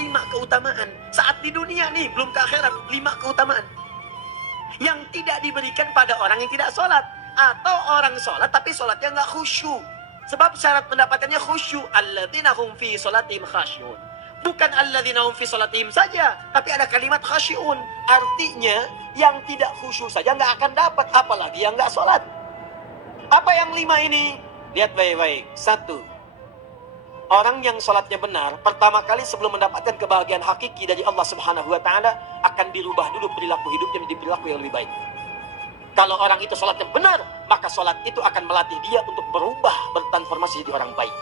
5 keutamaan. Saat di dunia nih, belum ke akhirat, 5 keutamaan yang tidak diberikan pada orang yang tidak sholat. Atau orang sholat tapi sholatnya nggak khusyuk. Sebab syarat mendapatkannya khusyuk. Alladzina hum fi sholatihim khasyun. Bukan alladzina hum fi sholatihim saja, tapi ada kalimat khasyun. Artinya yang tidak khusyuk saja nggak akan dapat, apalagi yang nggak sholat. Apa yang 5 ini? Lihat baik-baik. 1. Orang yang sholatnya benar, pertama kali sebelum mendapatkan kebahagiaan hakiki dari Allah Subhanahu wa Ta'ala, akan dirubah dulu perilaku hidupnya menjadi perilaku yang lebih baik. Kalau orang itu sholatnya benar, maka sholat itu akan melatih dia untuk berubah, bertransformasi jadi orang baik.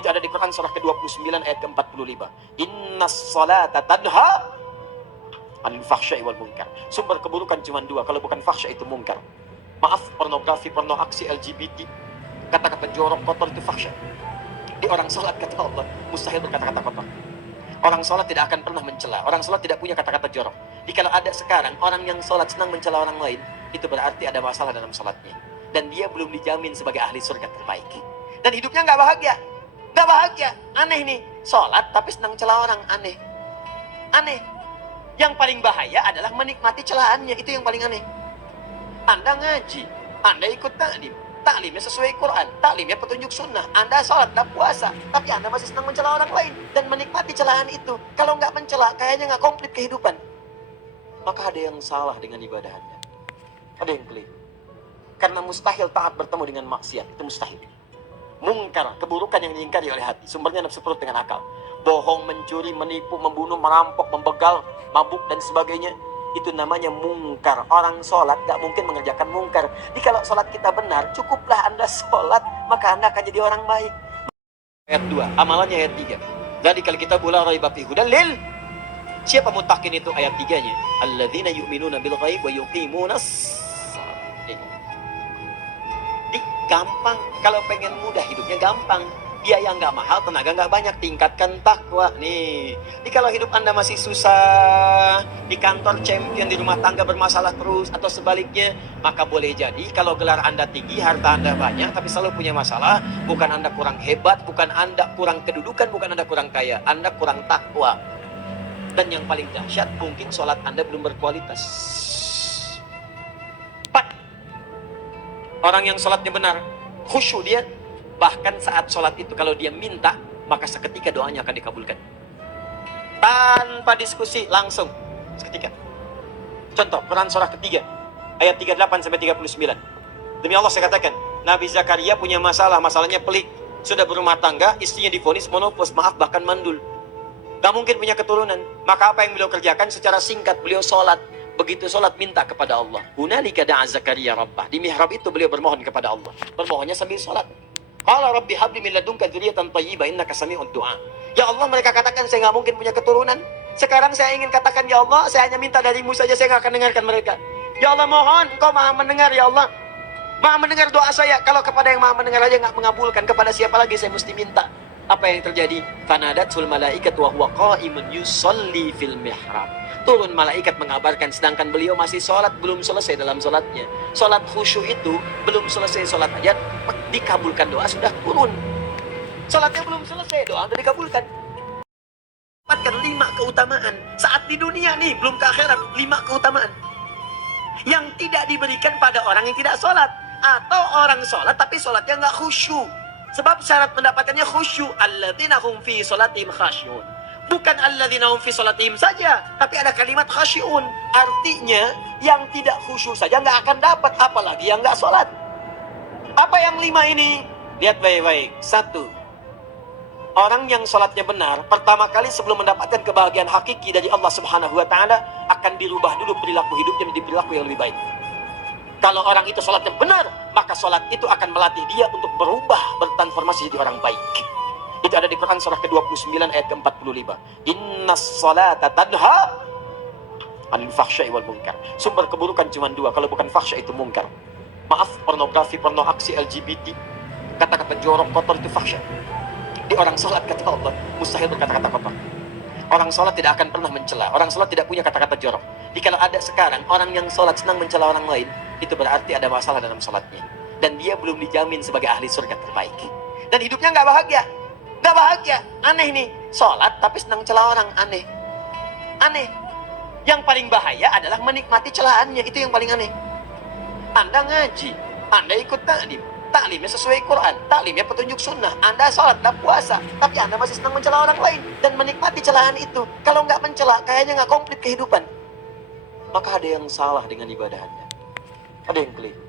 Itu ada di Quran surah ke-29 ayat ke-45. Innas sholata tanha anil fahsya'i wal munkar. Sumber keburukan cuma 2, kalau bukan fahsya itu munkar. Maaf, pornografi, porno aksi LGBT, kata-kata jorok kotor itu fahsya. Di orang sholat kata Allah mustahil berkata-kata kotor. Orang sholat tidak akan pernah mencela. Orang sholat tidak punya kata-kata jorok. Jadi kalau ada sekarang orang yang sholat senang mencela orang lain, itu berarti ada masalah dalam sholatnya. Dan dia belum dijamin sebagai ahli surga terbaik. Dan hidupnya nggak bahagia. Nggak bahagia. Aneh nih. Sholat tapi senang celah orang. Aneh. Aneh. Yang paling bahaya adalah menikmati celahannya. Itu yang paling aneh. Anda ngaji. Anda ikut taklim. Taklimnya sesuai Quran, taklimnya petunjuk sunnah. Anda sholat dan puasa, tapi Anda masih senang mencela orang lain dan menikmati celahan itu. Kalau nggak mencela, kayaknya nggak komplit kehidupan. Maka ada yang salah dengan ibadah Anda. Ada yang keliru. Karena mustahil taat bertemu dengan maksiat. Itu mustahil. Mungkar, keburukan yang diingkari oleh hati. Sumbernya nafsu perut dengan akal. Bohong, mencuri, menipu, membunuh, merampok, membegal, mabuk, dan sebagainya. Itu namanya mungkar. Orang sholat gak mungkin mengerjakan mungkar. Jadi kalau sholat kita benar, cukuplah Anda sholat, maka Anda akan jadi orang baik. Ayat 2, amalannya ayat 3. Jadi kalau kita bulan raiba fi hudal lil. Siapa mutakin itu ayat 3-nya? Alladzina yu'minuna bil ghaib wa yuqimunas shalah. Jadi gampang. Kalau pengen mudah hidupnya gampang. Biaya nggak mahal, tenaga nggak banyak, tingkatkan takwa nih. Jadi kalau hidup Anda masih susah, di kantor champion, di rumah tangga bermasalah terus, atau sebaliknya, maka boleh jadi kalau gelar Anda tinggi, harta Anda banyak, tapi selalu punya masalah, bukan Anda kurang hebat, bukan Anda kurang kedudukan, bukan Anda kurang kaya, Anda kurang takwa. Dan yang paling dahsyat, mungkin sholat Anda belum berkualitas. 4. Orang yang sholatnya benar, khusyuk dia. Bahkan saat sholat itu kalau dia minta, maka seketika doanya akan dikabulkan. Tanpa diskusi, langsung seketika. Contoh, Quran surah ketiga, ayat 38-39. Demi Allah saya katakan, Nabi Zakaria punya masalah, masalahnya pelik. Sudah berumah tangga, istrinya divonis monopause, maaf bahkan mandul. Gak mungkin punya keturunan. Maka apa yang beliau kerjakan secara singkat, beliau sholat. Begitu sholat minta kepada Allah. Hunalika da'a Zakaria rabbah. Di mihrab itu beliau bermohon kepada Allah. Bermohonnya sambil sholat. Qala rabbi habli min ladunka dzurriyyatan thayyibah innaka sami'ud du'a. Ya Allah, mereka katakan saya nggak mungkin punya keturunan. Sekarang saya ingin katakan, ya Allah, saya hanya minta darimu saja, saya nggak akan dengarkan mereka. Ya Allah, mohon engkau maha mendengar, ya Allah. Maha mendengar doa saya. Kalau kepada yang maha mendengar aja nggak mengabulkan, kepada siapa lagi saya mesti minta? Apa yang terjadi? Fanadatul malaikat wa huwa qa'imun yusalli fil mihrab. Turun malaikat mengabarkan, sedangkan beliau masih sholat, belum selesai dalam sholatnya. Sholat khusyuk itu belum selesai sholat aja, dikabulkan doa sudah turun. Sholatnya belum selesai, doa sudah dikabulkan. Dapatkan 5 keutamaan. Saat di dunia nih, belum ke akhirat, 5 keutamaan yang tidak diberikan pada orang yang tidak sholat. Atau orang sholat tapi sholatnya nggak khusyuk. Sebab syarat mendapatkannya khusyuk. Alladzina hum fi sholatihim khasyun. Bukan alladzina hum fi sholatihim saja, tapi ada kalimat khasyun. Artinya yang tidak khusyuk saja nggak akan dapat, apalagi yang nggak sholat. Apa yang 5 ini? Lihat baik-baik. 1. Orang yang sholatnya benar, pertama kali sebelum mendapatkan kebahagiaan hakiki dari Allah Subhanahu wa Ta'ala, akan dirubah dulu perilaku hidupnya menjadi perilaku yang lebih baik. Kalau orang itu sholatnya benar, maka sholat itu akan melatih dia untuk berubah, bertransformasi jadi orang baik. Itu ada di Quran surah ke-29 ayat ke-45. Innas sholata tanha anil fahsya'i wal munkar. Sumber keburukan cuma 2, kalau bukan fahsya itu munkar. Maaf, pornografi, porno aksi LGBT, kata-kata jorok kotor itu fahsya. Di orang sholat kata Allah mustahil berkata-kata kotor. Orang sholat tidak akan pernah mencela. Orang sholat tidak punya kata-kata jorok. Jadi kalau ada sekarang orang yang sholat senang mencela orang lain, itu berarti ada masalah dalam sholatnya. Dan dia belum dijamin sebagai ahli surga terbaik. Dan hidupnya nggak bahagia. Gak bahagia. Aneh nih. Sholat tapi senang celah orang. Aneh. Aneh. Yang paling bahaya adalah menikmati celahannya. Itu yang paling aneh. Anda ngaji, Anda ikut taklim, taklimnya sesuai Quran, taklimnya petunjuk sunnah, Anda sholat dan puasa, tapi Anda masih senang mencela orang lain dan menikmati celahan itu. Kalau nggak mencela, kayaknya nggak komplit kehidupan. Maka ada yang salah dengan ibadah Anda. Ada yang keliru.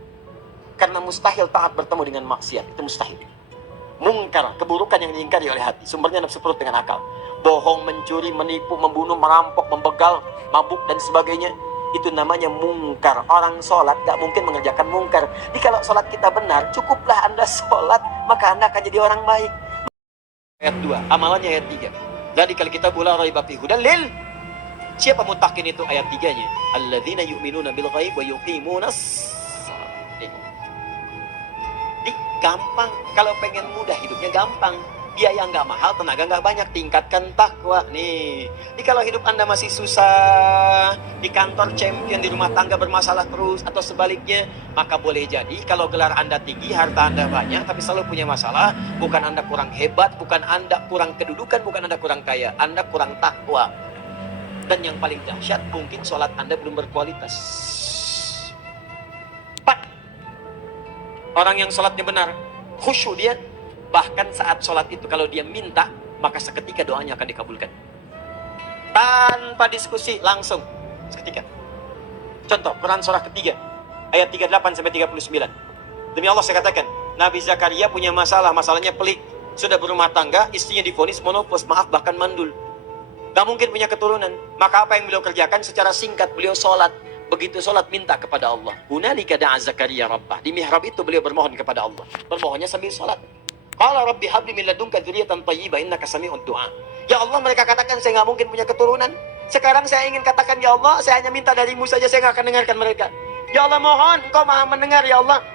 Karena mustahil taat bertemu dengan maksiat, itu mustahil. Mungkar, keburukan yang diingkari oleh hati, sumbernya nafsu perut dengan akal. Bohong, mencuri, menipu, membunuh, merampok, membegal, mabuk, dan sebagainya. Itu namanya mungkar. Orang sholat gak mungkin mengerjakan mungkar. Jadi kalau sholat kita benar, cukuplah Anda sholat, maka Anda akan jadi orang baik. Ayat 2, amalannya ayat 3. Jadi kalau kita bula raiba fi hudalil. Siapa mutakin itu ayat 3-nya? Alladzina yu'minuna bil ghaib wa yuqimunas shalah. Gampang. Kalau pengen mudah hidupnya gampang. Biaya nggak mahal, tenaga nggak banyak. Tingkatkan takwa nih. Jadi kalau hidup Anda masih susah, di kantor champion, di rumah tangga bermasalah terus, atau sebaliknya, maka boleh jadi kalau gelar Anda tinggi, harta Anda banyak, tapi selalu punya masalah. Bukan Anda kurang hebat, bukan Anda kurang kedudukan, bukan Anda kurang kaya, Anda kurang takwa. Dan yang paling dahsyat, mungkin sholat Anda belum berkualitas. Orang yang sholatnya benar, khusyuk dia, bahkan saat sholat itu kalau dia minta, maka seketika doanya akan dikabulkan. Tanpa diskusi, langsung seketika. Contoh, Quran surah ketiga, ayat 38-39. Demi Allah saya katakan, Nabi Zakaria punya masalah, masalahnya pelik. Sudah berumah tangga, istrinya divonis monopos, maaf bahkan mandul. Gak mungkin punya keturunan. Maka apa yang beliau kerjakan? Secara singkat, beliau sholat. Begitu sholat minta kepada Allah. Hunalika da'a Zakaria rabbah. Di mihrab itu beliau bermohon kepada Allah. Bermohonnya sambil sholat. Qala rabbi habli min ladunka dzurriyyatan thayyibah innaka sami'ud du'a. Ya Allah, mereka katakan saya nggak mungkin punya keturunan. Sekarang saya ingin katakan, ya Allah, saya hanya minta darimu saja, saya nggak akan dengarkan mereka. Ya Allah, mohon engkau maha mendengar, ya Allah.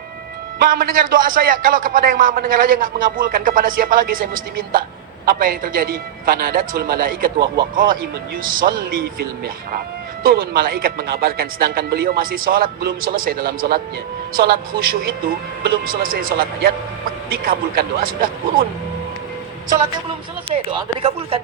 Maha mendengar doa saya. Kalau kepada yang maha mendengar aja nggak mengabulkan, kepada siapa lagi saya mesti minta? Apa yang terjadi? Fanadatul malaikat wa huwa qa'imun yusalli fil mihrab. Turun malaikat mengabarkan, sedangkan beliau masih sholat, belum selesai dalam sholatnya. Sholat khusyuk itu belum selesai sholat aja, dikabulkan doa sudah turun. Sholatnya belum selesai, doa sudah dikabulkan.